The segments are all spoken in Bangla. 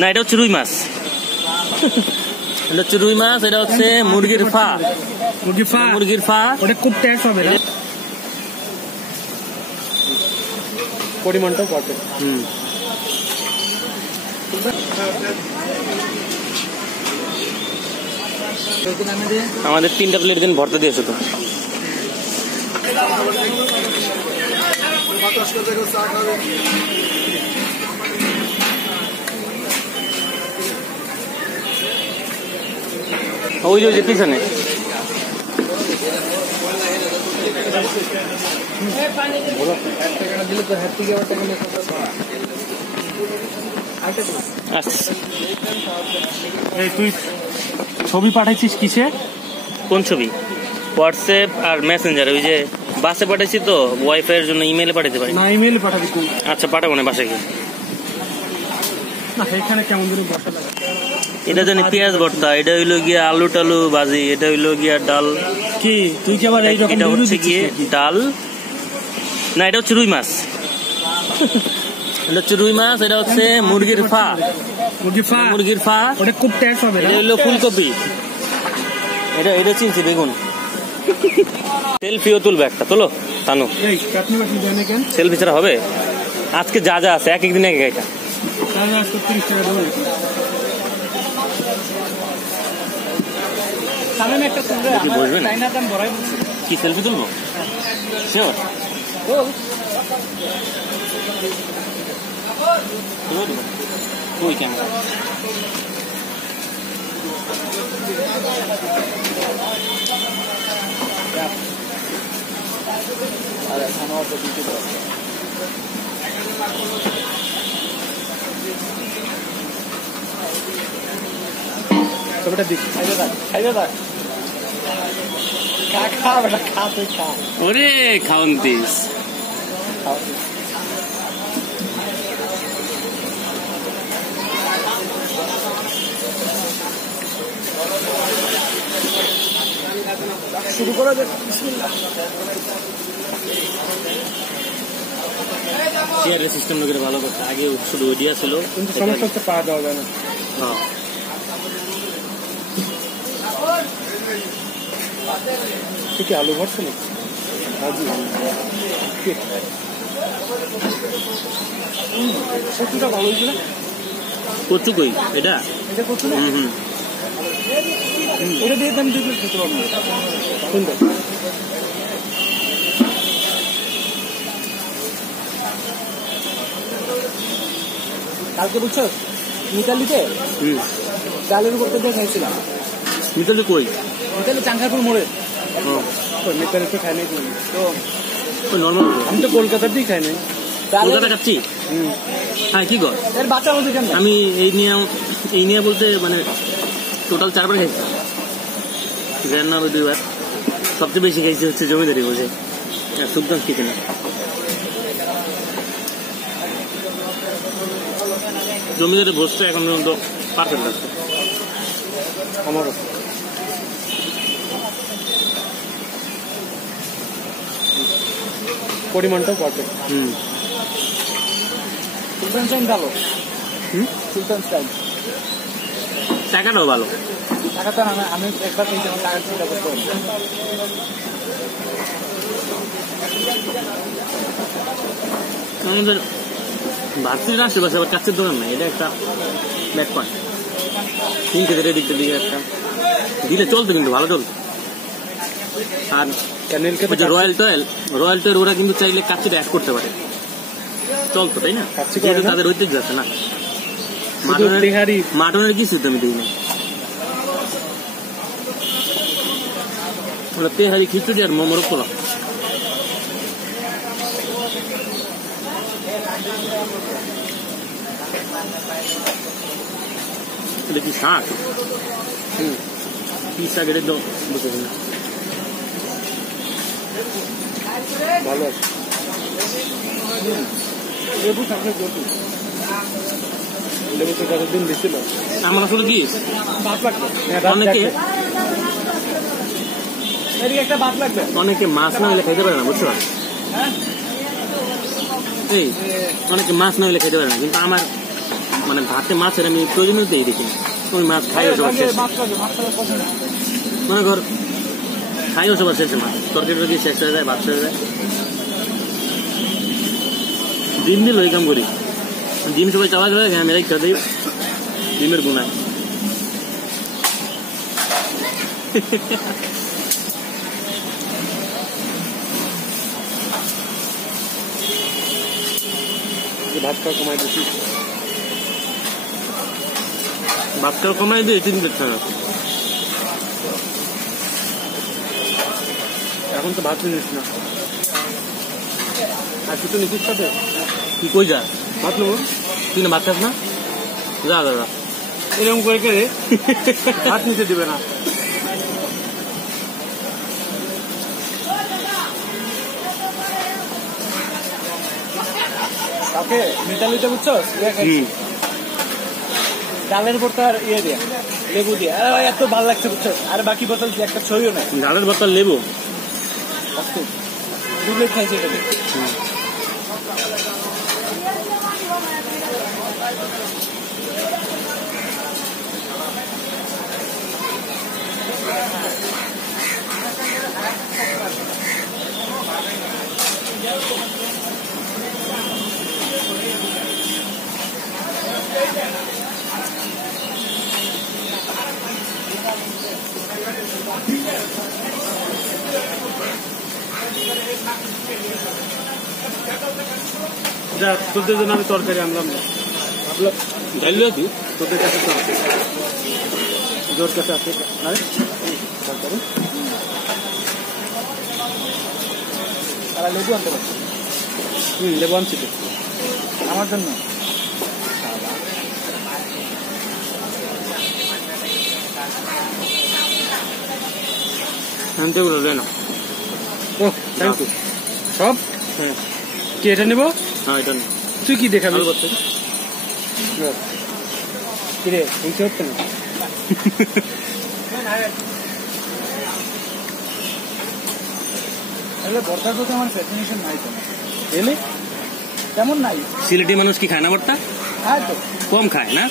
না এটা হচ্ছে রুই মাছ। এটা হচ্ছে রুই মাছ, এটা হচ্ছে মুরগির ফা। মুরগির ফা ওটা খুব টেস্ট হবে না, পরিমাণটাও পারফেক্ট। আমাদের 3টা প্লেট দিন ভর্তা দিয়ে শুধু। ওই যে পিছনে তুই ছবি পাঠাইছিস কিসে? কোন ছবি? হোয়াটসঅ্যাপ আর মেসেঞ্জার। ওই যে বাসে পাঠাইছি তো, ওয়াইফাই এর জন্য ইমেইলে পাঠাতে পারি না? ইমেইলে পাঠাবি তুই? আচ্ছা পাঠাবো না, বাসায় গিয়ে। না এখানে কেমন ধরে বসা লাগে। এটা জানি পেঁয়াজ ভর্তা, এটা হইলো গিয়া আলু টালু ভাজি, এটা হইলো গিয়া ডাল। কি তুই কি আবার এইরকম? এটা হচ্ছে গিয়ে ডাল। না এটা হচ্ছে রুই মাছ। এটা হচ্ছে রুই মাছ, এটা হচ্ছে মুরগির ফা। মুরগির ফা ওটা খুব টেস্ট হবে না? এটা হইলো ফুলকপি। এটা চিনছি বেগুন। সেলফিও তুলবে একটা, তোলো তানু। সেলফি ছাড়া হবে? আজকে যা যা আছে এক একদিন এক একটা। বসবেন কি সেলফি তুলবো? শিওর? ওই ক্যামেরা ওরে খাওয়ান্তিস। শুরু করা যাক। চেয়ারের সিস্টেম করে ভালো করতে। আগে শুধু ওডিয়া ছিল, কিন্তু সমস্যা হচ্ছে পা দেওয়া যায় না। হ্যাঁ ঠিক আলু ভরছে না কচুটা ভালো হয়েছিল। কচু কই? এটা এটা কচু না? এটা দিয়ে আমি দুটো খেতে পারবো। সুন্দর। কালকে বুঝছো মিতালিতে ডালের উপর দিয়ে খাইছিলাম। মিতালি কই? মিতালি চাঙ্গারপুর মোড়ে। মিতালি তো খাই নাই তো নর্মাল। আমি তো কলকাতাতেই খাই নাই। কলকাতা খাচ্ছি। হ্যাঁ কি কর? এর বাচ্চা বলতে কেন? আমি এই নিয়ে বলতে মানে টোটাল 4 বার খাইছি। না 2 বার। সবচেয়ে বেশি খাইছি হচ্ছে জমিদারি বসে সুলতান কিচেনে। জমিদারি বসতে এখন পর্যন্ত পারফেক্ট লাগছে আমারও। পরিমাণটাও পারফেক্ট। সুলতান স্টাইল ভালো। সুলতান স্টাইল টাকাটাও ভালো। টাকাটা আমি একবার খেয়েছি, আমার টাকা চিন্তা করতে হবে। আমাদের ভারতীয় আশেপাশে আবার কাছের দোকান নাই, এটা একটা ব্যাক পয়েন্ট। 3 কেজির এদিকটা দিকে একটা দিলে চলতো, কিন্তু ভালো চলতো। আর রয়্যাল টয়েল ওরা কিন্তু চাইলে কাচ্চিটা অ্যাড করতে পারে, চলতো, তাই না? যেহেতু তাদের ঐতিহ্য আছে না। মাটনের কিছু তো আমি দিই না। তেহারি, খিচুড়ি আর মোমোর পোলাও। এটা কি শাক? কি শাক? এটা তো বুঝতে পারি না। ভালো আছে। লেবু থাকলে লেবু তো কতদিন দিচ্ছিল। আমার আসলে কি ভাত লাগবে অনেকে মাছ না হলে খাইতে পারে না, বুঝছো? এই অনেকে মাছ না হলে খাইতে পারে না, কিন্তু আমার মানে ভাতে মাছের আমি প্রয়োজনীয়তাই দেখি না। ওই মাছ খাইও সবার শেষে, মনে কর খাইও সবার শেষে মাছ, তরকারি শেষ হয়ে যায়, ভাত হয়ে যায়। ডিম দিল এই কাম করি, ডিম সবাই চাওয়া যাবে, আমি রেখা দিই ডিমের গুণায়। ভাত খাওয়া কমাই দিচ্ছি, ভাত খাওয়া কমাই দিয়ে চিন্তা দেখতে হবে। এখন তো ভাত নিস না, আর কিছু নিচ্ছিস সাথে? কি কই যা ভাত নেবো, তুই না ভাত খাস না? যা দাদা এরকম করে কে ভাত নিতে দিবে না। কাকে মিতালিতে বুঝছো ডালের বোতল ইয়ে দিয়া লেবু দিয়া, এত ভালো লাগছে বুঝছো। আর বাকি বোতল একটা ছইও নাই, ডালের বোতল লেবু দুধে খাইছে এটা। যা তোদের জন্য আমি তরকারি আনলাম না, ভাবলাম ঢালিও তুই তোদের কাছে তো আছে, জোর কাছে আছে তরকারি। তারা লেবু আনতে পারছে, লেবু আনছি তো আমার জন্য। আনতে বলো না। ও থ্যাংক ইউ। সব হ্যাঁ কি এটা নেবো? হ্যাঁ এটা তুই কি দেখাবি? আলু করতে কিরে হিংসে হচ্ছে না? ভর্তার প্রতি আমার ফ্যাসিনেশন নাই তো, এলে তেমন নাই। সিলেটি মানুষ কি খায় না ভর্তা? হ্যাঁ তো কম খায় না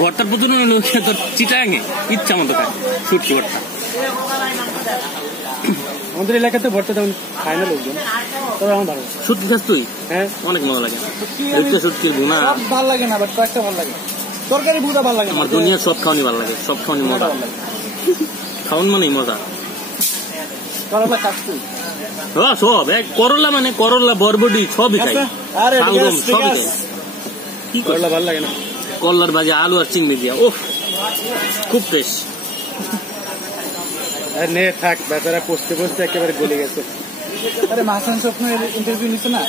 ভর্তার প্রচলন তোর চিটাঙে ইচ্ছা মতো খায় শুটকি ভর্তা। আমাদের এলাকাতে ভর্তা তেমন খায় না লোকজন, তবে আমার ভালো। শুটকি খাস তুই? হ্যাঁ অনেক মজা লাগে। শুটকির ভুনা সব ভালো লাগে না, বাট কয়েকটা ভালো লাগে। তরকারি ভুনা ভালো লাগে। আমার দুনিয়ার সব খাওয়ানি ভালো লাগে, সব খাওয়ানি মজা। খাওয়ান মানেই মজা। করলা খাস তুই? হ্যাঁ সব এক করলা মানে করলা বরবটি সবই খাই, শালগম সবই খাই। কি করলা ভালো লাগে না? করলার ভাজি আলু আর চিংড়ি দিয়া ওহ খুব টেস্ট। নে থাক, বেচারা পচতে পচতে একেবারে গলে গেছে। আরে মাসান স্বপ্ন ইন্টারভিউ নিচ্ছে না?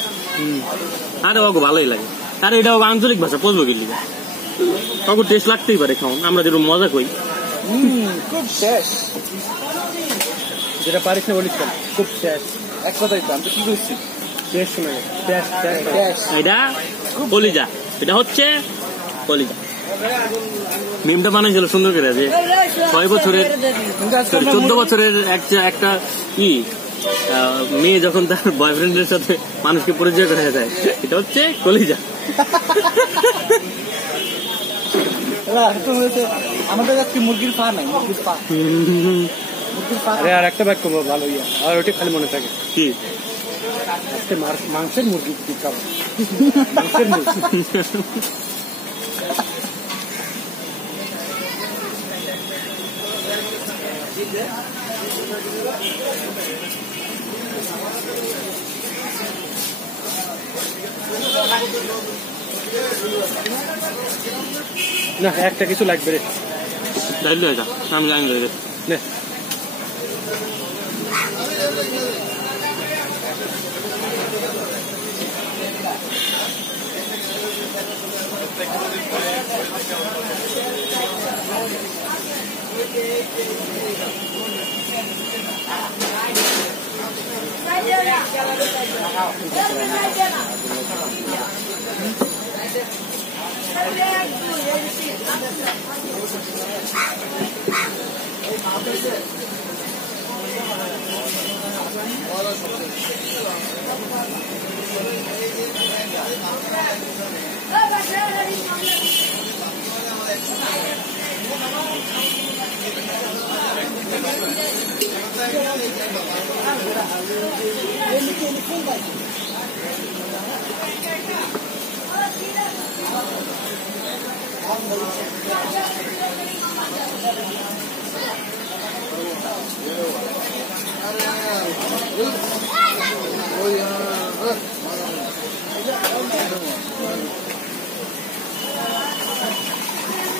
আরে ওকে ভালোই লাগে। আরে এটা ওকে আঞ্চলিক ভাষা পচবো কি লিগা, ওকে টেস্ট লাগতেই পারে খাওয়ান। আমরা যেরকম মজা করি খুব টেস্ট, যেটা পারিস না বলিস খুব টেস্ট। এক কথাই তো আমি তো কি করছি, টেস্ট শোনা যায়। এটা কলিজা, এটা হচ্ছে কলিজা। মিমটা বানাইছিল সুন্দর করে যে 6 বছরের 14 বছরের একটা কি মেয়ে যখন তার বয়ফ্রেন্ডের সাথে মানুষকে পরিচয় করা যায়, এটা হচ্ছে কলিজা। আমাদের কাছে মুরগির পা নাই, মুরগির পা। আরে আর একটা বাক্য ভালো ইয়া, আর ওটা খালি মনে থাকে কি আজকে মাংসের মুরগি খাবো, মাংসের মুরগি। না একটা কিছু লাগবে রে, আমি জানি নে।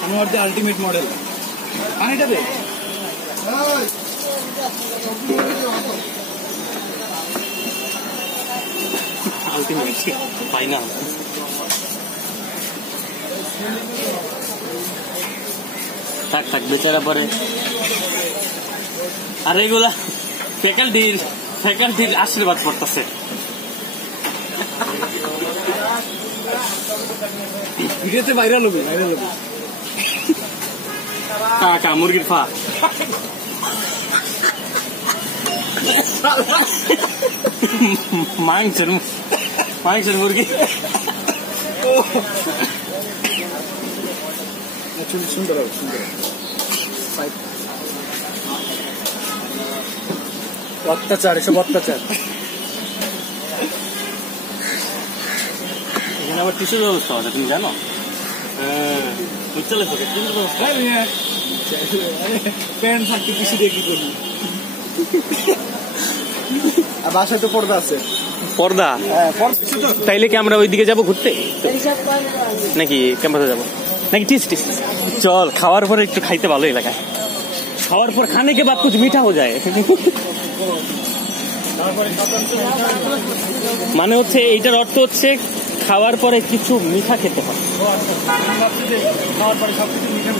Anwar the ultimate model. Anita de. Ultimate. Final. থাক থাক বেচারা পরে আর এগুলা ফ্যাকাল্টির আশীর্বাদ করতেছে ভিডিওতে ভাইরাল হবে কাকা মুরগির ফা মাংসের মুরগি সুন্দর অত্যাচার এসব অত্যাচার এখানে আবার টিস্যুর ব্যবস্থা আছে তুমি জানো চলে টিস্যুর ব্যবস্থা প্যান্ট থাকতে টিস্যু দিয়ে কি করবি আর বাসায় তো পর্দা আছে পর্দা তাইলে কি আমরা ওইদিকে যাবো ঘুরতে নাকি ক্যাম্পাসে যাবো নাকি টিস চল খাওয়ার পরে একটু খাইতে ভালোই লাগে খাওয়ার পর খানে কে বাদ কুछ মিঠা হয়ে যায় মানে হচ্ছে এইটার অর্থ হচ্ছে খাওয়ার পরে কিছু মিঠা খেতে হয় খাওয়ার পরে সবকিছু মিঠা